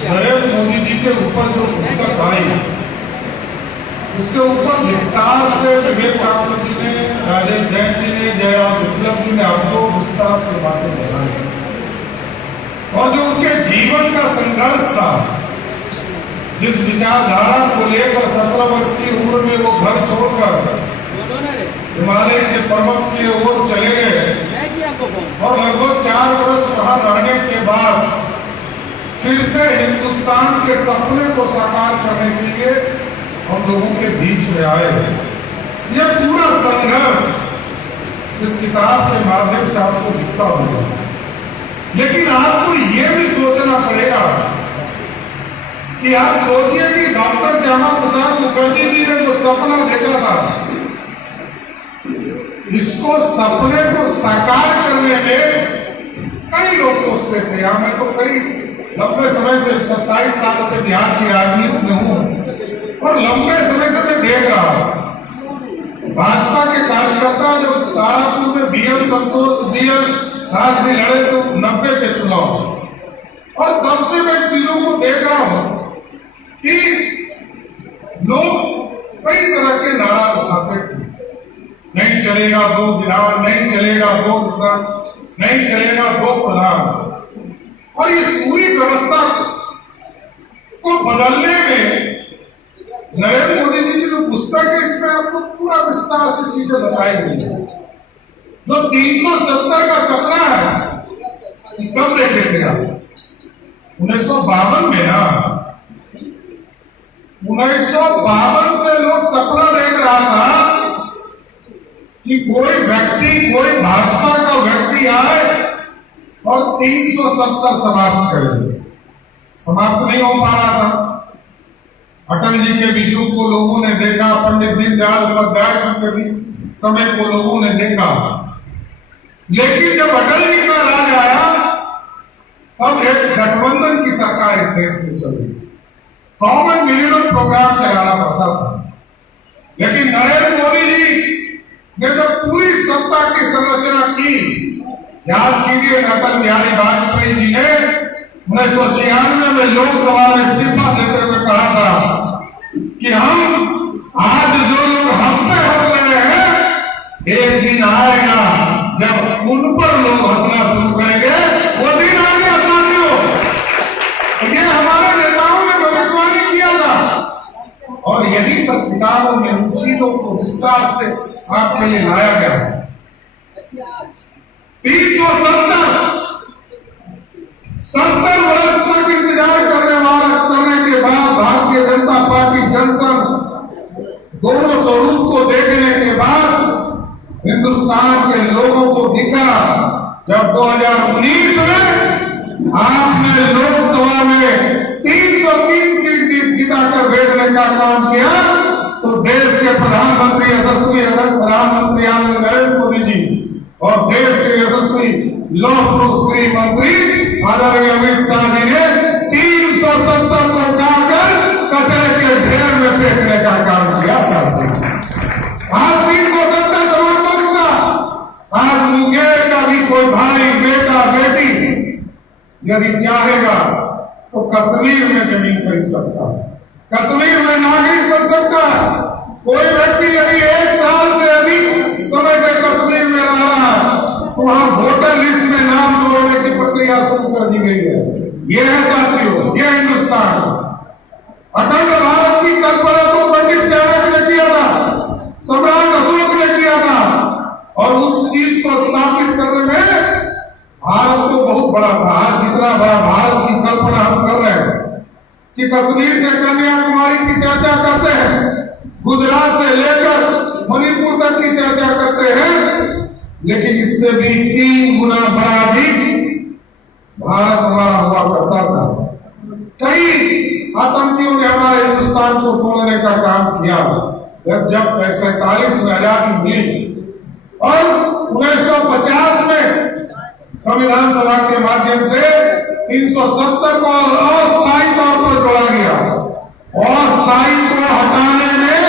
नरेंद्र मोदी जी के ऊपर जो पुस्तक आई उसके ऊपर विस्तार से विवेक ठाकुर जी ने, राजेश जैन जी ने, जयराम विप्लव जी ने आपको विस्तार से बातें बताई और जो उनके जीवन का संघर्ष था, जिस विचारधारा को लेकर 17 वर्ष की उम्र में वो घर छोड़कर हिमालय के पर्वत की ओर चले गए और लगभग 4 वर्ष वहां रहने के बाद फिर से हिंदुस्तान के सपने को साकार करने के लिए हम लोगों के बीच में आए। यह पूरा संघर्ष इस किताब के माध्यम से आपको दिखता होगा, लेकिन आपको यह भी सोचना पड़ेगा कि आप सोचिए कि डॉक्टर श्यामा प्रसाद मुखर्जी जी ने जो सपना देखा था, इसको सपने को साकार करने में कई लोग सोचते थे। मैं तो कई लंबे समय से 27 साल से बिहार की राजनीति में हूं और लंबे समय से मैं देख रहा हूं भाजपा के कार्यकर्ता जो तारापुर में बीएल राज जी लड़े तो 90 के चुनाव और तब से मैं चीजों को देख रहा हूं कि लोग कई तरह के नारा उठाते थे। नहीं चलेगा दो विधान, नहीं चलेगा दो किसान, नहीं चलेगा दो प्रधान। और इस पूरी व्यवस्था को बदलने में नरेंद्र मोदी जी की जो पुस्तक है, इसमें आपको पूरा विस्तार से चीजें बताई गई है। जो 370 का सपना है, कब देखे थे आप? 1952 में ना, 1952 से लोग सपना देख रहा था कि कोई व्यक्ति, कोई भाजपा का व्यक्ति आए और 370 समाप्त करेंगे। समाप्त नहीं हो पा रहा था। अटल जी के विजू को लोगों ने देखा, पंडित दीनदयाल उपाध्याय जी के भी समय को लोगों ने देखा, लेकिन जब अटल जी का राज आया तब एक गठबंधन की सरकार इस देश में चल रही थी। कॉमन मिनिमम प्रोग्राम चलाना पड़ता था, लेकिन नरेंद्र मोदी जी ने जब पूरी सत्ता की संरचना की, याद कीजिए अटल बिहारी वाजपेयी जी ने 1996 में लोकसभा में इस्तीफा देते हुए कहा था कि हम आज जो लोग हम पे हंस रहे हैं, एक दिन आएगा जब उन पर लोग हंसना शुरू करेंगे। वो दिन आ गया साथियों, ये हमारे नेताओं ने भविष्यवाणी किया था और यही सब किताबों में उन चीजों को विस्तार से आपके लिए लाया गया। 370 वर्ष तक इंतजार करने के बाद भारतीय जनता पार्टी जनसंघ दोनों स्वरूप को देखने के बाद हिंदुस्तान के लोगों को दिखा, जब 2019 में आपने लोकसभा में 303 सीट जीताकर भेजने का काम किया, तो देश के प्रधानमंत्री यशस्वी प्रधानमंत्री नरेंद्र मोदी जी और देश के यशस्वी लौह पुरुष गृह मंत्री आदरणीय अमित शाह जी ने 370 को काटकर कचरे के ढेर में फेंकने का काम किया। आज 370 समाप्त हो चुका। आज मुंगेर का भी कोई भाई, बेटा, बेटी यदि चाहेगा तो कश्मीर में जमीन खरीद सकता है, कश्मीर में नागरिक बन सकता है। कोई व्यक्ति यदि 1 साल से अधिक समय से कश्मीर में रह रहा है तो वहां वोटर लिस्ट में नाम जोड़ने की प्रक्रिया शुरू कर दी गई है। ये है साथियों, ये हिंदुस्तान। अखंड भारत की कल्पना तो पंडित चाणक्य ने किया था, सम्राट अशोक ने किया था, और उस चीज को स्थापित करने में भारत तो बहुत बड़ा था। आज जितना बड़ा भारत की कल्पना हम कर रहे हैं कि कश्मीर से कन्याकुमारी की चर्चा करते हैं, गुजरात से लेकर मणिपुर तक की चर्चा करते हैं, लेकिन इससे भी 3 गुना बड़ा अधिक भारत हमारा हुआ करता था। कई आतंकियों ने हमारे हिंदुस्तान को तोड़ने का काम किया। जब 47 में आजादी मिली और 1950 में संविधान सभा के माध्यम से 370 को अस्थायी तौर पर जोड़ा गया। अस्थायी को हटाने में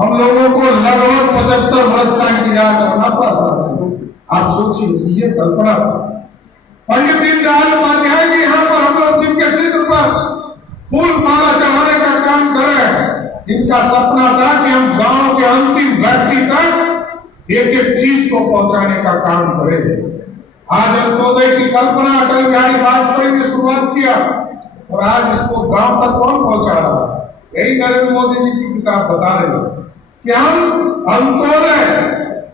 हम लोगों को लगभग 75 वर्ष का इंतजार करना पड़ा। आप सोचिए, ये कल्पना था। पंडित दीनदयाल उपाध्याय जी हम उनका सपना था कि हम गांव के अंतिम व्यक्ति तक एक एक चीज को पहुंचाने का काम करें। आज अंत्योदय की कल्पना अटल बिहारी वाजपेयी ने शुरुआत किया और आज इसको गांव तक कौन पहुंचा रहा है? यही नरेंद्र मोदी जी की किताब बता रही है कि हम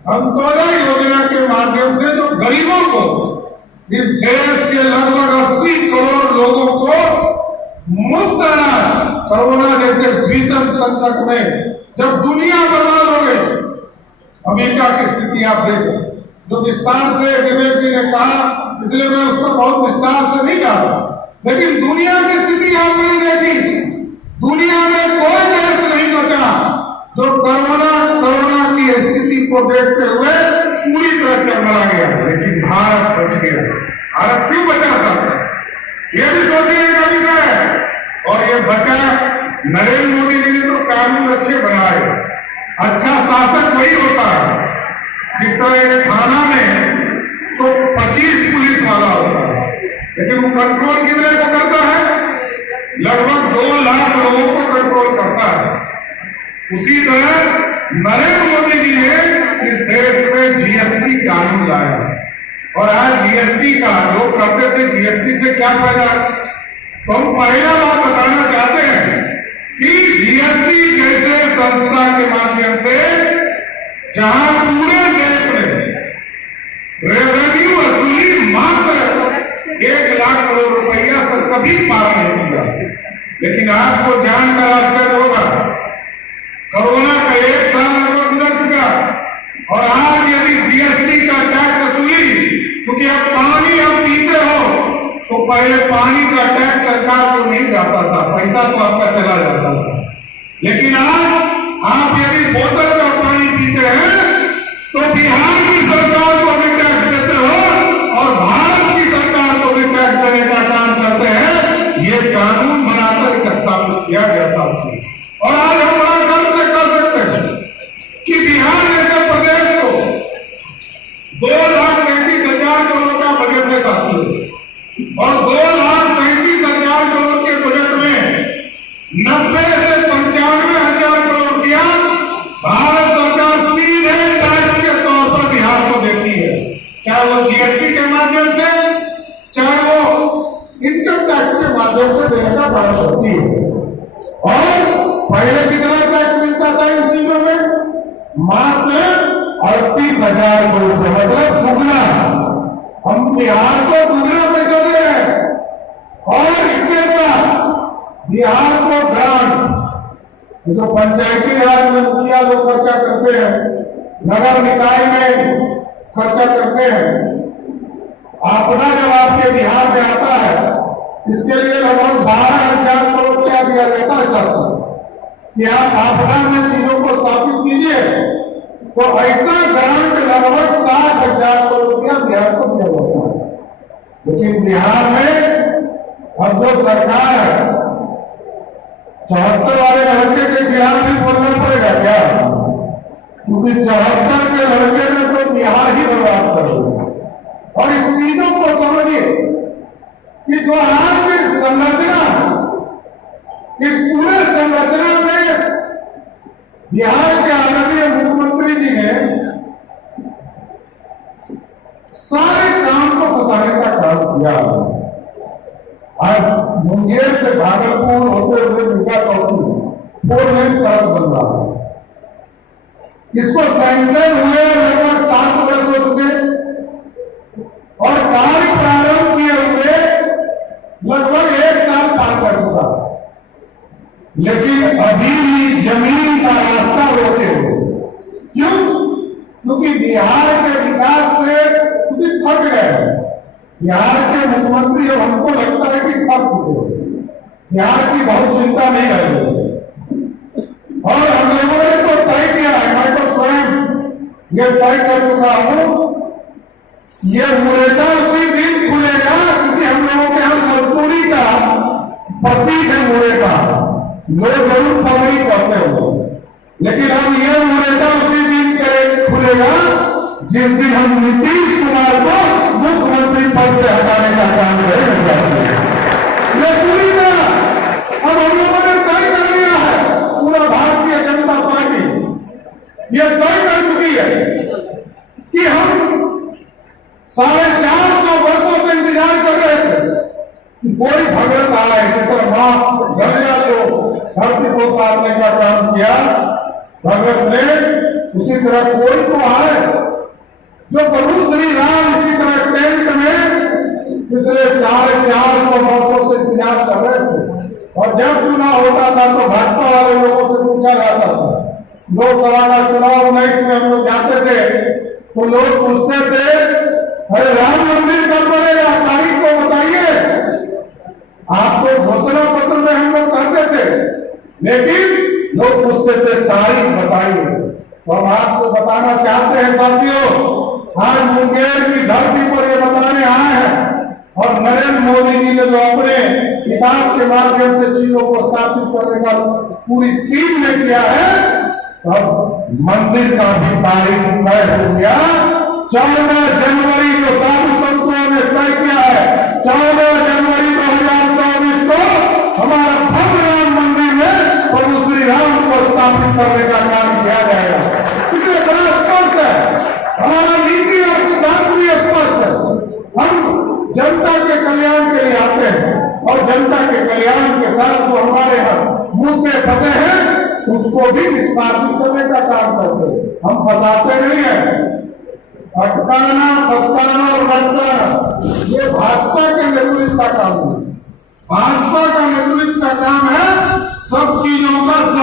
अंत्योदय योजना के माध्यम से जो गरीबों को, इस देश के लगभग 80 करोड़ लोगों को मुफ्त अनाज, कोरोना जैसे भीषण संकट में जब दुनिया बर्बाद हो गई, अमेरिका की स्थिति आप देखो, जो विस्तार से विवेक जी ने कहा, इसलिए मैं उसको बहुत विस्तार से नहीं जा रहा, लेकिन दुनिया की स्थिति आपने देखी। दुनिया में कोई देश नहीं बचा जो कोरोना की स्थिति को देखते हुए पूरी तरह चरमरा गया, लेकिन भारत बच गया। भारत क्यों बचा सकता है, यह भी सोचने का विषय है। और ये बचा, नरेंद्र मोदी जी ने तो कानून अच्छे बनाए। अच्छा शासक वही होता है, जिस तरह एक थाना में तो 25 पुलिस वाला होता है, लेकिन वो कंट्रोल कितने को करता है? लगभग 2 लाख लोगों को कंट्रोल करता है। उसी तरह नरेंद्र मोदी जी ने इस देश में जीएसटी कानून लाया और आज जीएसटी का लोग कहते थे जीएसटी से क्या फायदा, तो हम पहला बात बताना चाहते हैं कि जीएसटी जैसे संस्था के माध्यम से जहां पूरे देश में रेवेन्यू वसूली मात्र 1 लाख करोड़ रुपया से कभी पार नहीं किया, लेकिन आपको जानकर आश्चर्य होगा, कोरोना का 1 साल लगभग गुजर चुका और आज यदि जीएसटी का टैक्स वसूली, क्योंकि अब पानी आप पीते हो तो पहले पानी का टैक्स सरकार को नहीं जाता था, पैसा तो आपका चला जाता था, लेकिन आज आप यदि बोतल का पानी पीते हैं तो बिहार की सरकार को भी टैक्स देते हो और भारत की सरकार को भी टैक्स देने का काम करते हैं। ये कानून बनाकर स्थापित किया गया साथियों, और आज हम बड़ा गर्व से कह सकते हैं कि बिहार जैसे प्रदेश को 2,37,000 करोड़ का बजट है साथियों, और 2,37,000 करोड़ के बजट में 90 से 95,000 करोड़ किया भारत सरकार सीधे टैक्स के तौर पर बिहार को देती है, चाहे वो जीएसटी के माध्यम से, चाहे वो इनकम टैक्स के माध्यम से देने का कार्य करती है। और पहले कितना टैक्स मिलता था इन चीजों में? मात्र 38,000 करोड़ रुपए, मतलब दुगना। हम बिहार को दुगना पैसा दे रहे हैं और इसके साथ बिहार को ग्रांट, जो पंचायती राज में मुखिया लोग खर्चा करते हैं, नगर निकाय में खर्चा करते हैं, आपदा जब आपके बिहार में आता है इसके लिए लगभग 12,000 करोड़ रुपया दिया जाता है शासन कि आप आपदा में चीजों को स्थापित कीजिए, तो ऐसा ग्रांट लगभग 60,000 करोड़ रुपया बिहार को दिया जाता है। लेकिन बिहार में अब जो सरकार है, 74 वाले लड़के के खिलाफ भी बोलना पड़ेगा क्या? क्योंकि 74 के लड़के ने तो बिहार ही बर्बाद कर दिया। और इस चीजों को समझिए कि जो आज की संरचना, इस पूरे संरचना में बिहार के आदरणीय मुख्यमंत्री जी ने सारे काम को फंसाने का काम किया। आज मुंगेर से भागलपुर होते हुए दुर्गा चौकी 4 लेन सड़क बन रहा है, इसको सैंक्शन हुए लगभग 7 वर्ष हो चुके और कार्य प्रारंभ किए हुए लगभग 1 साल पार कर चुका, लेकिन अभी भी जमीन का रास्ता रोके हुए। क्यों? क्योंकि बिहार के विकास से थक गए। बिहार के मुख्यमंत्री अब हमको लगता है कि थक चुके, बिहार की बहुत चिंता नहीं रही और हम लोगों ने तो तय किया है, मैं तो स्वयं ये तय कर चुका हूं, ये मुरेटा उसी दिन खुलेगा क्योंकि हम लोगों के यहाँ मजदूरी का प्रतीक है मुरेटा, लोग जरूर पगड़ी करते हो, लेकिन हम ये मुरेटा उसी दिन खुलेगा जिस दिन हम नीतीश कुमार को मुख्यमंत्री पद से हटाने का काम करेंगे। ये पूरी तरह अब हम लोगों ने तय कर लिया है, पूरा भारतीय कि कोई भगत आए, जिस तरह मां गंगा को धरती को उतारने का काम किया भगत ने, उसी तरह कोई तो आए जो प्रभु श्री राम इसी तरह टेंट में पिछले 400 वर्षों से इंतजार कर रहे थे। और जब चुनाव होता था तो भाजपा वाले लोगों से पूछा जाता था, लोकसभा का चुनाव 19 में हम लोग जाते थे तो लोग पूछते थे, अरे राम मंदिर कब बनेगा, तारीख को बताइए। आपको घोषणा पत्र में हम लोग कहते थे, लेकिन लोग पूछते थे तारीख बताइए। तो हम आपको बताना चाहते हैं साथियों, आज मुंगेर की धरती पर ये बताने आए हैं और नरेंद्र मोदी जी ने जो अपने किताब के माध्यम से चीजों को स्थापित करने का पूरी टीम ने किया है, तब मंदिर का भी तारीख तय हो गया। 14 जनवरी जो साधु संतों ने तय किया है, 14 जनवरी 2024 को हमारा भव्य राम मंदिर में प्रभु श्री राम को स्थापित करने का काम किया जाएगा। इसलिए बड़ा स्पष्ट है, हमारा नीति और सिद्धांत भी स्पष्ट है। हम जनता के कल्याण के लिए आते हैं और जनता के कल्याण के साथ जो हमारे यहाँ मुद्दे फंसे हैं उसको भी निष्पादित करने का काम करते हैं। हम फंसाते नहीं है। अटकाना, फंसाना और भटकाना ये भाजपा के नेतृत्व का काम है। भाजपा का नेतृत्व का काम है सब चीजों का